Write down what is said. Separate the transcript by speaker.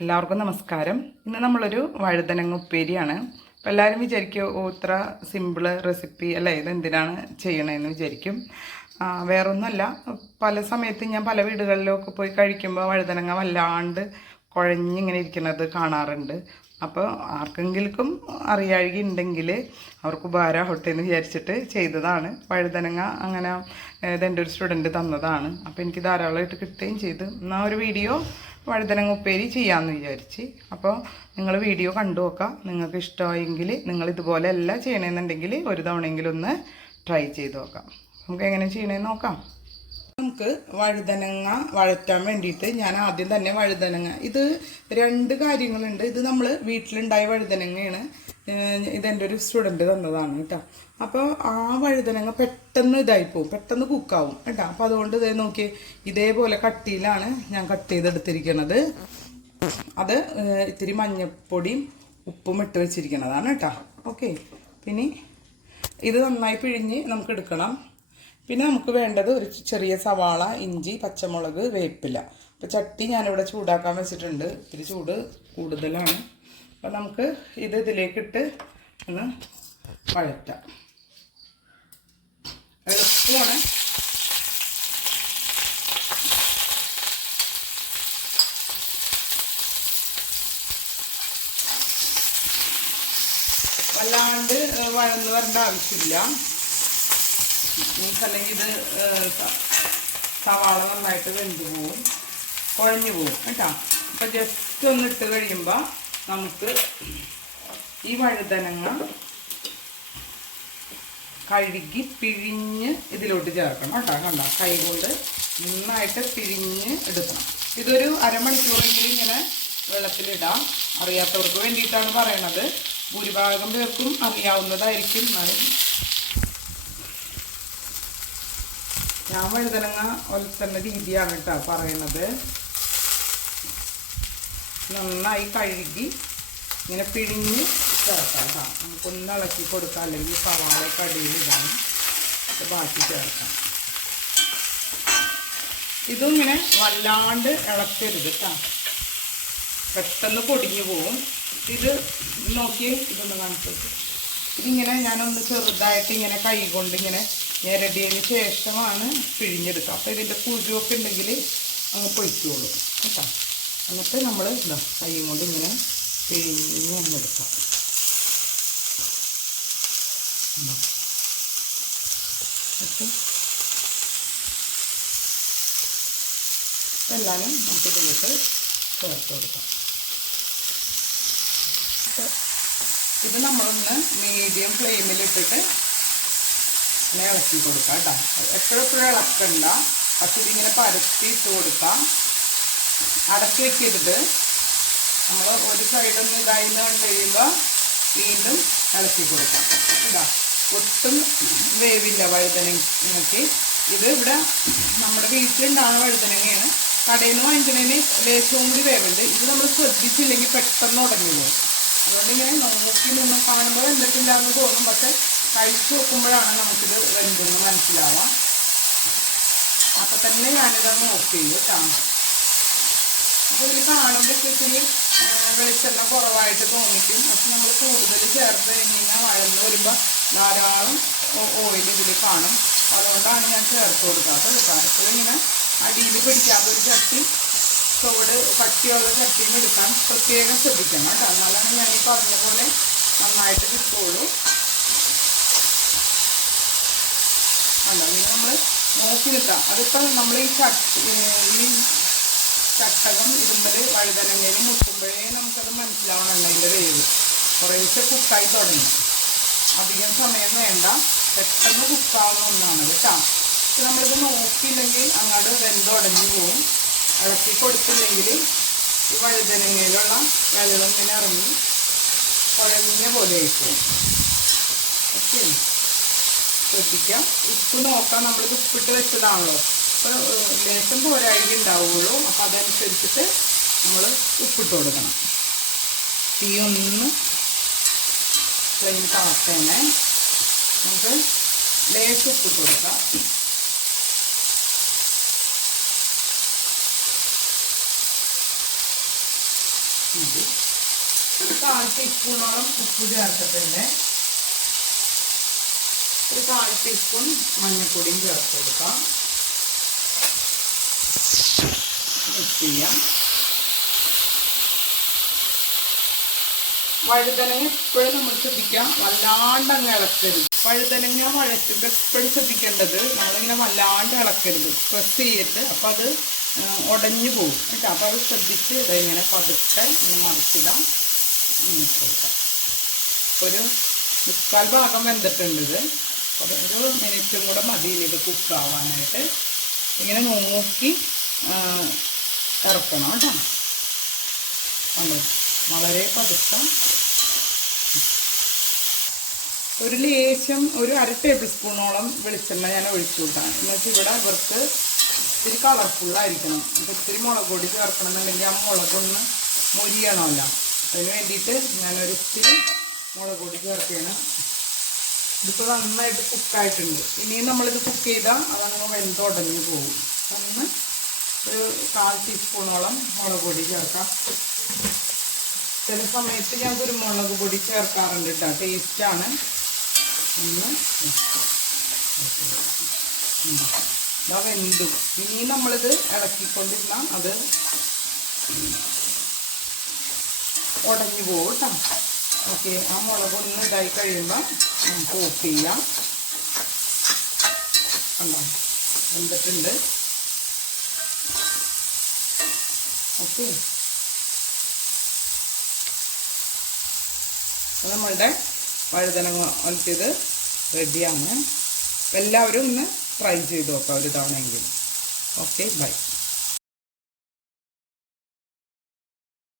Speaker 1: എല്ലാവർക്കും നമസ്കാരം. ഇന്ന് നമ്മളൊരു വഴുതനങ്ങ ഉപ്പേരിയാണ്. അപ്പോൾ എല്ലാവരും വിചാരിക്കും ഓ ഇത്ര സിമ്പിൾ റെസിപ്പി അല്ലേ? ഇതെന്തിനാണ് ചെയ്യണമെന്ന് വിചാരിക്കും. വേറൊന്നുമല്ല. പല സമയത്ത് ഞാൻ പല വീടുകളിലൊക്കെ പോയി കഴിക്കുമ്പോൾ വഴുതനങ്ങ വല്ലാണ്ട് കുഴഞ്ഞിങ്ങനെ ഇരിക്കുന്നത് കാണാറുണ്ട്. അപ്പോൾ ആർക്കെങ്കിലും അറിയാഴുകി ഉണ്ടെങ്കിൽ അവർക്ക് ഉപകാരമാവട്ടെ എന്ന് വിചാരിച്ചിട്ട് ചെയ്തതാണ്. വഴുതനങ്ങ അങ്ങനെ ഇതെന്റെ ഒരു സ്റ്റുഡന്റ് തന്നതാണ്. അപ്പോൾ എനിക്ക് ധാരാളമായിട്ട് കിട്ടുകയും ചെയ്തു. എന്നാൽ ഒരു വീഡിയോ വഴുതനങ്ങ ഉപ്പേരി ചെയ്യാമെന്ന് വിചാരിച്ച്. അപ്പോൾ നിങ്ങൾ വീഡിയോ കണ്ടു നോക്കാം. നിങ്ങൾക്ക് ഇഷ്ടമായെങ്കിൽ നിങ്ങൾ ഇതുപോലെ എല്ലാം ചെയ്യണമെന്നുണ്ടെങ്കിൽ ഒരു തവണയെങ്കിലും ഒന്ന് ട്രൈ ചെയ്ത് നോക്കാം. നമുക്ക് എങ്ങനെ ചെയ്യണമെന്ന് നോക്കാം. നമുക്ക് വഴുതനങ്ങ വഴറ്റാൻ വേണ്ടിയിട്ട് ഞാൻ ആദ്യം തന്നെ വഴുതനങ്ങ. ഇത് രണ്ട് കാര്യങ്ങളുണ്ട്. ഇത് നമ്മൾ വീട്ടിലുണ്ടായ വഴുതനങ്ങയാണ്. ഇതെന്റെ ഒരു സ്റ്റുഡന്റ് തന്നതാണ് കേട്ടോ അപ്പോൾ ആ വഴുതനങ്ങ പെട്ടെന്ന് ഇതായി പോകും പെട്ടെന്ന് കുക്കാവും കേട്ടോ അപ്പോൾ അതുകൊണ്ട് ഇതേ നോക്കി ഇതേപോലെ കട്ടിയിലാണ് ഞാൻ കട്ട് ചെയ്തെടുത്തിരിക്കുന്നത് അത് ഇത്തിരി മഞ്ഞപ്പൊടിയും ഉപ്പും ഇട്ട് വെച്ചിരിക്കുന്നതാണ് കേട്ടോ ഓക്കെ. പിന്നെ ഇത് നന്നായി പിഴിഞ്ഞ് നമുക്ക് എടുക്കണം. പിന്നെ നമുക്ക് വേണ്ടത് ഒരു ചെറിയ സവാള ഇഞ്ചി പച്ചമുളക് വേപ്പില. അപ്പോൾ ചട്ടി ഞാനിവിടെ ചൂടാക്കാൻ വെച്ചിട്ടുണ്ട്. ഇത്തിരി ചൂട് കൂടുതലാണ്. അപ്പോൾ നമുക്ക് ഇത് ഇതിലേക്കിട്ട് ഒന്ന് വഴറ്റാം. എളുപ്പമാണ്. വല്ലാണ്ട് വഴന്ന് വരേണ്ട ആവശ്യമില്ല. അല്ലെങ്കിൽ ഇത് സവാള നന്നായിട്ട് വെന്ത് പോവും. കുഴഞ്ഞു പോവും. കേട്ടോ? അപ്പം ജസ്റ്റ് ഒന്ന് ഇട്ട് കഴിയുമ്പോൾ നമുക്ക് ഈ വഴുതനങ്ങ കഴുകി പിഴിഞ്ഞ് ഇതിലോട്ട് ചേർക്കണം കേട്ടോ കണ്ടോ? കൈ കൊണ്ട് നന്നായിട്ട് പിഴിഞ്ഞ് എടുക്കണം. ഇതൊരു അരമണിക്കൂറെങ്കിലും ഇങ്ങനെ വെള്ളത്തിലിടാം. അറിയാത്തവർക്ക് വേണ്ടിയിട്ടാണ് പറയണത്. ഭൂരിഭാഗം പേർക്കും അറിയാവുന്നതായിരിക്കും. എന്നാലും ഞാൻ വഴുതനങ്ങ ഒലത്തുന്ന രീതിയാണ് കേട്ടോ പറയണത്. നന്നായി കഴുകി ഇങ്ങനെ പിഴിഞ്ഞ് ചേർക്കാം കേട്ടോ. നമുക്കൊന്ന് ഇളക്കി കൊടുക്കാം അല്ലെങ്കിൽ സവാള കടിയിൽ ഇടാം. ബാക്കി ചേർക്കാം. ഇതും ഇങ്ങനെ വല്ലാണ്ട് ഇളക്കരുത് കേട്ടോ. പെട്ടെന്ന് പൊടിഞ്ഞു പോവും. ഇത് നോക്കി ഇതൊന്ന് കാണിച്ചു ഇതിങ്ങനെ ഞാനൊന്ന് ചെറുതായിട്ട് ഇങ്ങനെ കൈ കൊണ്ട് ഇങ്ങനെ ഞെരടിയതിന് ശേഷമാണ് പിഴിഞ്ഞെടുക്കുക. അപ്പോൾ ഇതിന്റെ കുരുവൊക്കെ ഉണ്ടെങ്കിൽ അങ്ങ് പൊയ്ക്കോളും കേട്ടോ. എന്നിട്ട് നമ്മൾ ഇതാ കൈ കൊണ്ട് ഇങ്ങനെ പിഴിഞ്ഞ് എടുക്കാം. ഓക്കെ എല്ലാവരും നമുക്ക് ഇതിലേക്ക് ചേർത്ത് കൊടുക്കാം. ഇത് നമ്മളൊന്ന് മീഡിയം ഫ്ലെയിമിൽ ഇട്ടിട്ട് ഇളക്കി കൊടുക്കാം കേട്ടോ. എപ്പോഴെപ്പോഴും ഇളക്കണ്ട. പക്ഷെ ഇതിങ്ങനെ പരത്തി ഇട്ട് കൊടുക്കാം. അടക്കി വെക്കരുത് നമ്മൾ ഒരു സൈഡൊന്ന് ഇതായി കണ്ടു കഴിയുമ്പോൾ വീണ്ടും ഇളക്കി കൊടുക്കാം. ഇതാ ഒട്ടും വേവില്ല വഴുതനങ്ങയ്ക്ക് ഇത് ഇവിടെ നമ്മുടെ വീട്ടിലുണ്ടാകുന്ന വഴുതനങ്ങയാണ്. കടയിൽ നിന്ന് വാങ്ങിക്കുന്നതിന് ലേശവും കൂടി വേവുണ്ട്. ഇത് നമ്മൾ ശ്രദ്ധിച്ചില്ലെങ്കിൽ പെട്ടെന്ന് ഉടഞ്ഞു പോകും അതുകൊണ്ട് ഇങ്ങനെ നോക്കി നിന്ന് കാണുമ്പോൾ വെന്തിട്ടില്ല എന്ന് തോന്നും. പക്ഷെ കഴിച്ചു നോക്കുമ്പോഴാണ് നമുക്കിത് വെന്തെന്ന് മനസ്സിലാവാം. അപ്പം തന്നെ ഞാനിത് നോക്കി കേട്ടോ. ഇതിൽ കാണുമ്പോൾ ഇത്തിരി വെളിച്ചെണ്ണ കുറവായിട്ട് തോന്നിക്കും. പക്ഷെ നമ്മൾ കൂടുതൽ ചേർത്ത് കഴിഞ്ഞ് കഴിഞ്ഞാൽ വഴന്ന് വരുമ്പോൾ ധാരാളം ഓയിൽ ഇതിൽ കാണും. അതുകൊണ്ടാണ് ഞാൻ ചേർത്ത് കൊടുക്കാത്തത് കേട്ടോ. ഇപ്പോൾ ഇങ്ങനെ അടിയിൽ പിടിക്കാത്ത ഒരു ചട്ടി ചോട് കട്ടിയുള്ള ചട്ടിയിൽ എടുക്കാൻ പ്രത്യേകം ശ്രദ്ധിക്കണം കേട്ടോ. എന്നാലാണ് ഞാൻ ഈ പറഞ്ഞ പോലെ നന്നായിട്ട് കിട്ടുള്ളൂ. അല്ല പിന്നെ നമ്മൾ നോക്കി നിൽക്കാം. അതിപ്പോൾ നമ്മൾ ഈ ചട്ടി ഈ ചട്ടകം ഇരുമ്പൽ വഴുതനങ്ങയിൽ മുട്ടുമ്പോഴേ നമുക്കത് മനസ്സിലാവണം അതിന്റെ വേവ്. കുറേശ്ശെ കുക്കായി തുടങ്ങി. അധികം സമയം വേണ്ട. പെട്ടെന്ന് കുക്കാവുന്ന ഒന്നാണ് കേട്ടോ. പക്ഷെ നമ്മളിത് നോക്കിയില്ലെങ്കിൽ അങ്ങോട്ട് വെന്തുടഞ്ഞു പോവും. ഇളക്കി കൊടുത്തില്ലെങ്കിൽ ഈ വഴുതനങ്ങയിലുള്ള വെള്ളം ഇങ്ങനെ ഇറങ്ങി കുഴഞ്ഞ പോലെ ആയിപ്പോവും. ഓക്കെ. ശ്രദ്ധിക്കാം. ഉപ്പ് നോക്കാം. നമ്മളിത് ഉപ്പിട്ട് വെച്ചതാണല്ലോ. അപ്പോൾ ലേശം പോരായി ഉണ്ടാവുകയുള്ളൂ അപ്പോൾ അതനുസരിച്ചിട്ട് നമ്മൾ ഉപ്പിട്ട് കൊടുക്കണം. തീ ഒന്ന് ഫ്ലെയിം നമുക്ക് ലേശം ഉപ്പിട്ട് കൊടുക്കാം. ഒരു കാൽ ടീസ്പൂണോളം ഉപ്പ് ചേർത്തിട്ടുണ്ട്. ഒരു കാൽ ടീസ്പൂൺ മഞ്ഞൾപ്പൊടിയും ചേർത്ത് കൊടുക്കാം. ചെയ്യാം. വഴുതനങ്ങ എപ്പോഴും നമ്മൾ ശ്രദ്ധിക്കാം. വല്ലാണ്ട് അങ്ങ് ഇളക്കരുത്. വഴുതനങ്ങ വഴറ്റുമ്പോൾ എപ്പോഴും ശ്രദ്ധിക്കേണ്ടത് നമ്മളിങ്ങനെ വല്ലാണ്ട് ഇളക്കരുത്. പ്രസ് ചെയ്തിട്ട് അപ്പം അത് ഉടഞ്ഞു പോകും. കേട്ടോ അപ്പോൾ അത് ശ്രദ്ധിച്ച് ഇതിങ്ങനെ പതുക്കെ ഒന്ന് മറിച്ചിടാം. കൊടുക്കാം ഒരു മുക്കാൽ ഭാഗം വെന്തിട്ടുണ്ട് ഇത്. ഒരു മിനിറ്റും കൂടെ മതി ഇത് കുക്കാവാനായിട്ട് ഇങ്ങനെ നോക്കി ഇറക്കണം കേട്ടോ. കണ്ടോ? വളരെ പതുക്കം. ഒരു ലേശം ഒരു അര ടേബിൾ സ്പൂണോളം വെളിച്ചെണ്ണ ഞാൻ ഒഴിച്ചു കൊടുക്കാം എന്നുവെച്ചാൽ ഇവിടെ ഇവർക്ക് ഇത്തിരി കളർഫുള്ളായിരിക്കണം അപ്പം ഇത്തിരി മുളക് പൊടി ചേർക്കണം എന്നുണ്ടെങ്കിൽ ആ മുളകൊന്ന് മുരിയണമല്ല. അതിന് വേണ്ടിയിട്ട് ഞാനൊരു ഇത്തിരി മുളക് പൊടി ചേർക്കുകയാണ്. ഇതിപ്പോൾ നന്നായിട്ട് കുക്കായിട്ടുണ്ട് ഇനിയും നമ്മളിത് കുക്ക് ചെയ്താൽ അതങ്ങനെ വെന്തുടഞ്ഞു പോകും. ഒന്ന് ഒരു കാൽ ടീസ്പൂണോളം മുളക് പൊടി ചേർക്കാം. ചില സമയത്ത് ഞാൻ കുരുമുളക് പൊടി ചേർക്കാറുണ്ട് കേട്ടോ ടേസ്റ്റാണ് ഒന്ന് ഇതാ വെന്തു. ഇനി നമ്മളിത് ഇളക്കിക്കൊണ്ടിരുന്നാൽ അത് ഉടഞ്ഞു പോകും കേട്ടോ ഓക്കെ ആ മുളക് ഒന്ന് ഇതായി കഴിയുമ്പോൾ നമുക്ക് ഓഫ് ചെയ്യാം. വെന്തിട്ടുണ്ട്. അപ്പോൾ നമ്മളുടെ വഴുതനങ്ങ ഒലത്തിയത് റെഡിയാണ് എല്ലാവരും ഒന്ന് ട്രൈ ചെയ്ത് നോക്കാം ഒരു തവണയെങ്കിലും. Okay bye